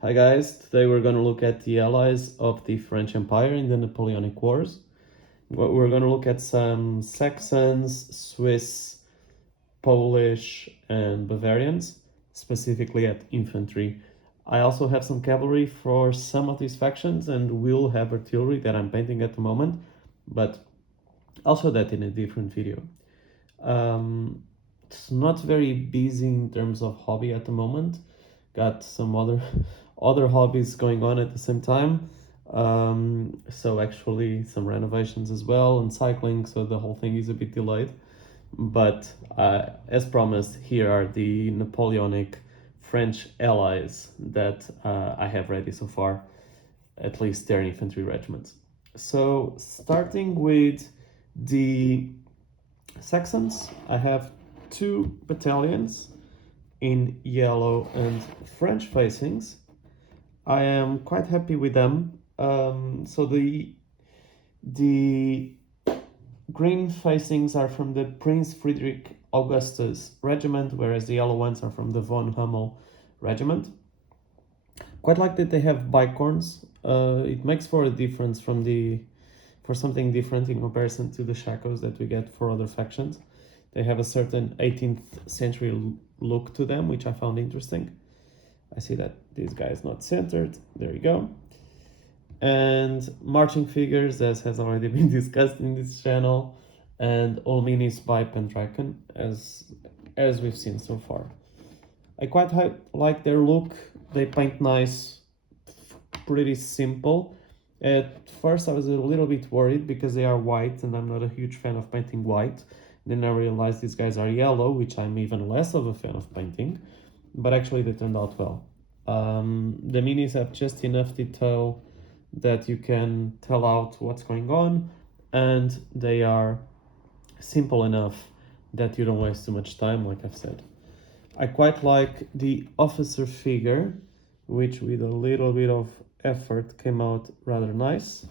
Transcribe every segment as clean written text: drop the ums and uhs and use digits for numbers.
Hi guys, today we're going to look at the allies of the French Empire in the Napoleonic Wars. We're going to look at some Saxons, Swiss, Polish, and Bavarians, specifically at infantry. I also have some cavalry for some of these factions, and we'll have artillery that I'm painting at the moment, but I'll show that in a different video. It's not very busy in terms of hobby at the moment. Got some other hobbies going on at the same time. So actually some renovations as well and cycling, so the whole thing is a bit delayed. But as promised, here are the Napoleonic French allies that I have ready so far, at least their infantry regiments. So starting with the Saxons, I have two battalions in yellow and French facings. I am quite happy with them. So the green facings are from the Prince Friedrich Augustus regiment, whereas the yellow ones are from the von Hummel regiment. Quite like that they have bicorns. It makes for a difference for something different in comparison to the shakos that we get for other factions. They have a certain 18th century look to them, which I found interesting. I see that this guy is not centered. There you go. And marching figures, as has already been discussed in this channel, and all minis by Pendragon, as we've seen so far. I quite like their look. They paint nice, pretty simple. At first I was a little bit worried because they are white and I'm not a huge fan of painting white. Then I realized these guys are yellow, which I'm even less of a fan of painting, but actually they turned out well. The minis have just enough detail that you can tell out what's going on, and they are simple enough that you don't waste too much time, like I've said. I quite like the officer figure, which with a little bit of effort came out rather nice.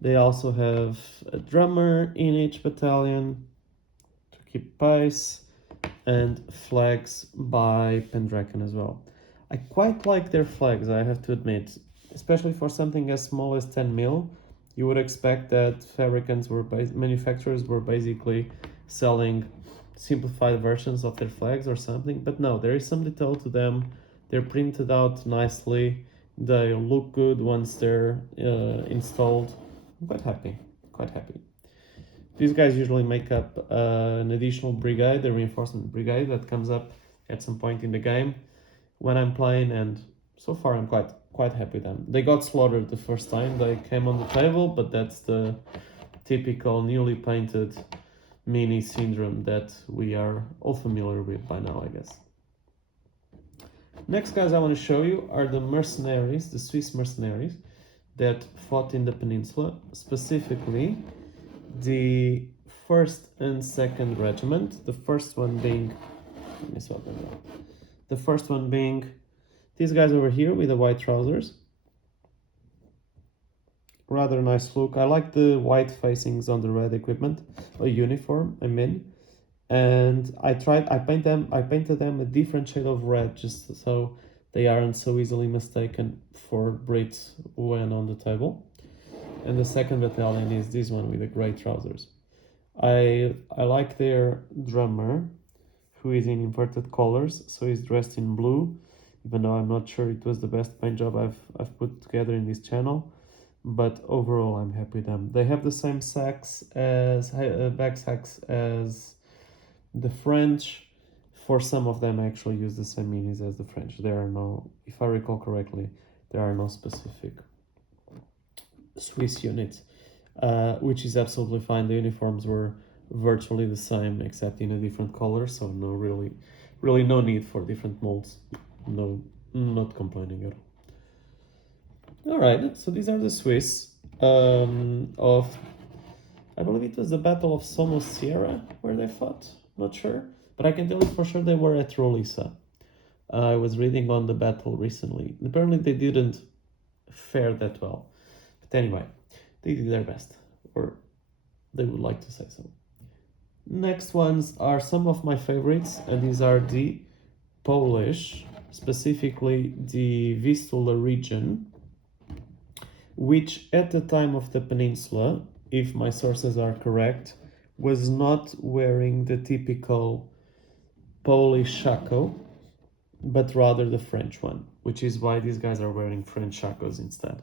They also have a drummer in each battalion to keep pace, and flags by Pendragon as well. I quite like their flags, I have to admit, especially for something as small as 10 mil. You would expect that manufacturers were basically selling simplified versions of their flags or something, but no, there is some detail to them. They're printed out nicely. They look good once they're installed. I'm quite happy. These guys usually make up an additional brigade, a reinforcement brigade that comes up at some point in the game when I'm playing, and so far I'm quite happy with them. They got slaughtered the first time they came on the table, but that's the typical newly painted mini syndrome that we are all familiar with by now, I guess. Next guys I want to show you are the mercenaries, the Swiss mercenaries that fought in the peninsula, specifically the 1st and 2nd regiment. The first one being, let me swap them out. The first one being these guys over here with the white trousers. Rather nice look. I like the white facings on the red equipment, a uniform, I mean. And I painted them a different shade of red just so they aren't so easily mistaken for Brits when on the table. And the 2nd battalion is this one with the gray trousers. I like their drummer, who is in inverted collars, so he's dressed in blue, even though I'm not sure it was the best paint job I've put together in this channel. But overall I'm happy with them. They have the same sacks as back sacks as the French. For some of them I actually use the same minis as the French. There are no, if I recall correctly, there are no specific Swiss units, which is absolutely fine. The uniforms were virtually the same except in a different color, so no really no need for different molds. No, not complaining at all. All right, so these are the Swiss of, I believe it was the Battle of Somosierra where they fought. Not sure, but I can tell you for sure they were at Rolisa. I was reading on the battle recently. Apparently they didn't fare that well. But anyway, they did their best, or they would like to say so. Next ones are some of my favorites, and these are the Polish specifically the Vistula region, which at the time of the peninsula, if my sources are correct, was not wearing the typical Polish shako, but rather the French one, which is why these guys are wearing French shakos instead.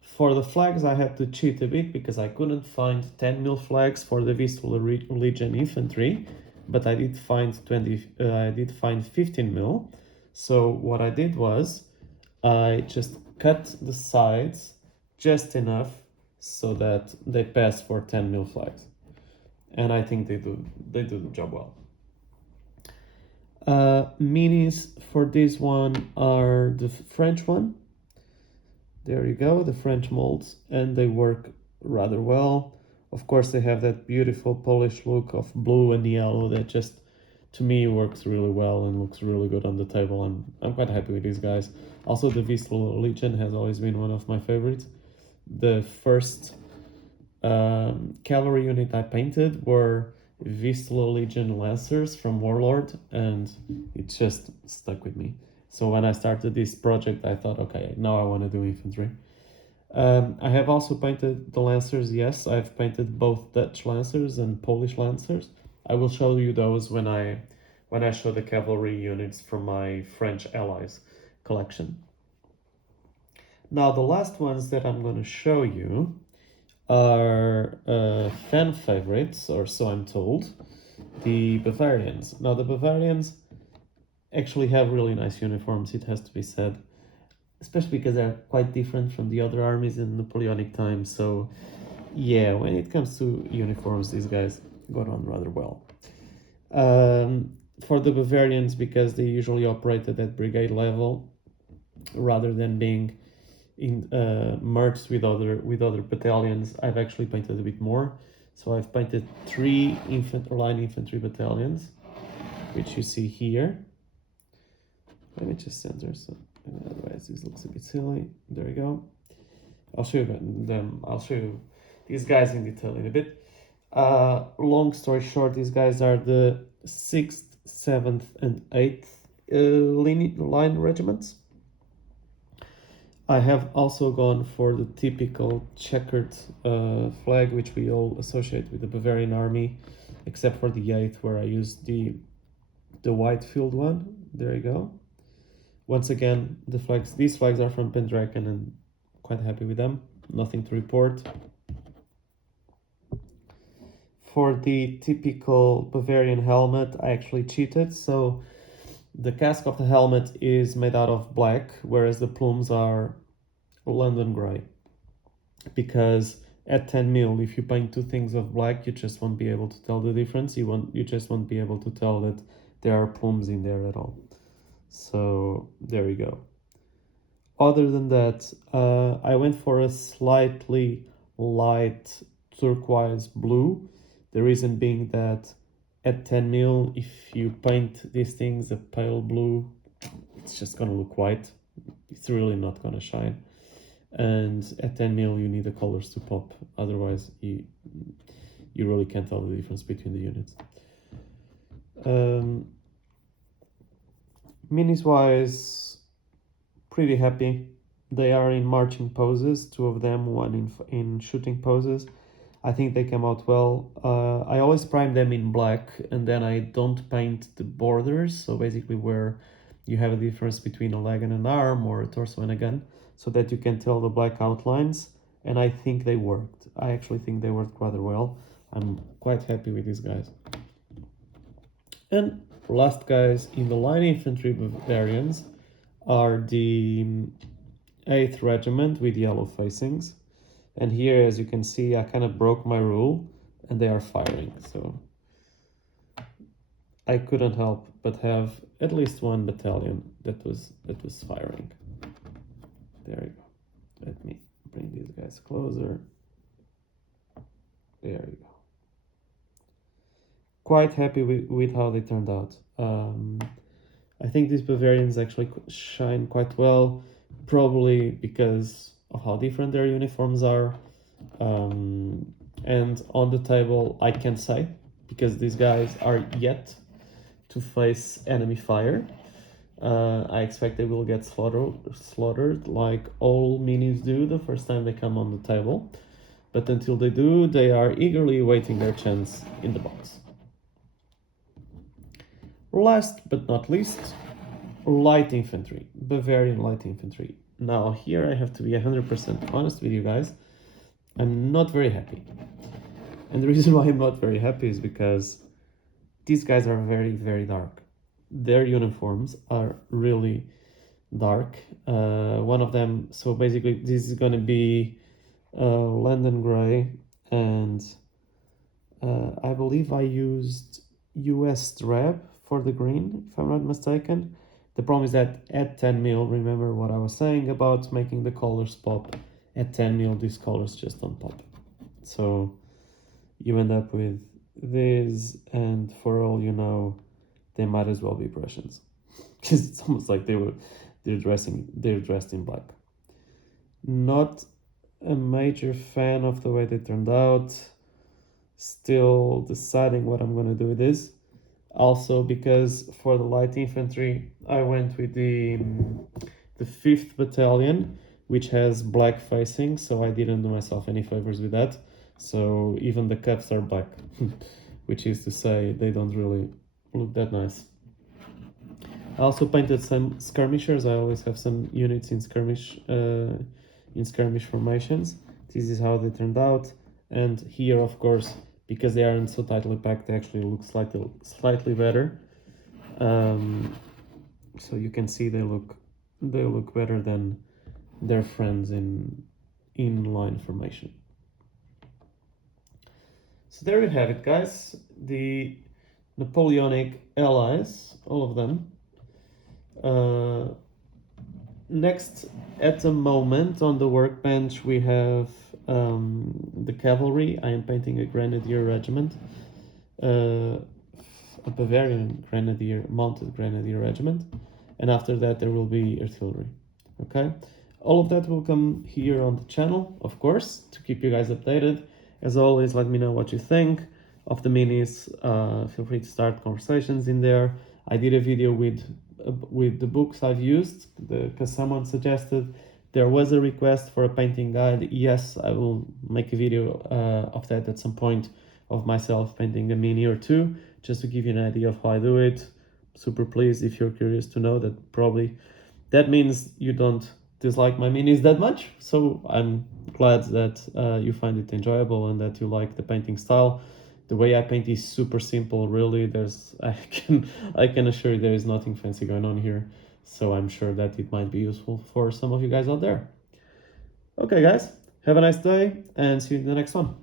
For the flags, I had to cheat a bit because I couldn't find 10mm flags for the Vistula Legion infantry, but I did find 15mm. So what I did was I just cut the sides just enough so that they pass for 10mm flags, and I think they do the job well. Minis for this one are the French one. There you go, the French molds, and they work rather well. Of course, they have that beautiful Polish look of blue and yellow that just, to me, works really well and looks really good on the table, and I'm quite happy with these guys. Also, the Vistula Legion has always been one of my favorites. The first cavalry unit I painted were Vistula Legion Lancers from Warlord, and it just stuck with me. So when I started this project, I thought, okay, now I want to do infantry. I have also painted the Lancers. Yes, I've painted both Dutch Lancers and Polish Lancers. I will show you those when I show the cavalry units from my French allies collection. Now the last ones that I'm going to show you are fan favorites, or so I'm told, the Bavarians. Now the Bavarians actually have really nice uniforms, it has to be said, especially because they're quite different from the other armies in Napoleonic times. So yeah, when it comes to uniforms, these guys got on rather well. For the Bavarians, because they usually operated at brigade level rather than being merged with other battalions, I've actually painted a bit more. So I've painted 3 line infantry battalions, which you see here. Let me just center, so otherwise this looks a bit silly. There we go. I'll show you them. I'll show you these guys in detail in a bit. Long story short, these guys are the 6th, 7th, and 8th line regiments. I have also gone for the typical checkered flag, which we all associate with the Bavarian army, except for the 8th, where I used the white field one. There you go. Once again, these flags are from Pendragon, and quite happy with them. Nothing to report. For the typical Bavarian helmet, I actually cheated. So the casque of the helmet is made out of black, whereas the plumes are London grey. Because at 10mm, if you paint 2 things of black, you just won't be able to tell the difference. You just won't be able to tell that there are plumes in there at all. So there we go. Other than that, I went for a slightly light turquoise blue. The reason being that at 10mm, if you paint these things a pale blue, it's just gonna look white. It's really not gonna shine. And at 10mm, you need the colors to pop. Otherwise, you really can't tell the difference between the units. Minis wise, pretty happy. They are in marching poses, 2 of them, 1 in shooting poses. I think they came out well. I always prime them in black, and then I don't paint the borders, so basically where you have a difference between a leg and an arm, or a torso and a gun, so that you can tell the black outlines, and I think they worked. I actually think they worked rather well. I'm quite happy with these guys. And last guys in the line infantry Bavarians are the 8th regiment with yellow facings. And here, as you can see, I kind of broke my rule and they are firing. So I couldn't help but have at least 1 battalion that was firing. There you go. Let me bring these guys closer. There you go. Quite happy with how they turned out. I think these Bavarians actually shine quite well, probably because of how different their uniforms are. And on the table, I can't say, because these guys are yet to face enemy fire. I expect they will get slaughtered like all minis do the first time they come on the table. But until they do, they are eagerly awaiting their chance in the box. Last but not least, light infantry, Bavarian light infantry. Now here I have to be 100% honest with you guys. I'm not very happy. And the reason why I'm not very happy is because these guys are very, very dark. Their uniforms are really dark. One of them, so basically this is going to be London Grey, and I believe I used US strap for the green, if I'm not mistaken. The problem is that at 10 mil, remember what I was saying about making the colors pop. At 10 mil, these colors just don't pop. So you end up with this, and for all you know, they might as well be Prussians, because it's almost like they're dressed in black. Not a major fan of the way they turned out. Still deciding what I'm gonna do with this. Also, because for the light infantry, I went with the 5th battalion, which has black facing, so I didn't do myself any favors with that. So even the cuffs are black, which is to say they don't really look that nice. I also painted some skirmishers. I always have some units in skirmish formations. This is how they turned out. And here, of course, because they aren't so tightly packed, they actually look slightly better. So you can see they look better than their friends in line formation. So there you have it, guys. The Napoleonic allies, all of them. Next, at the moment on the workbench, we have the cavalry. I am painting a grenadier regiment, a Bavarian mounted grenadier regiment, and after that there will be artillery. Okay, all of that will come here on the channel, of course, to keep you guys updated. As always, let me know what you think of the minis. Feel free to start conversations in there. I did a video with the books I've used because someone suggested there was a request for a painting guide. Yes, I will make a video of that at some point, of myself painting a mini or two, just to give you an idea of how I do it. Super pleased if you're curious to know that. Probably that means you don't dislike my minis that much, so I'm glad that you find it enjoyable and that you like the painting style. The way I paint is super simple, really. I can assure you there is nothing fancy going on here, so I'm sure that it might be useful for some of you guys out there. Okay, guys, have a nice day and see you in the next one.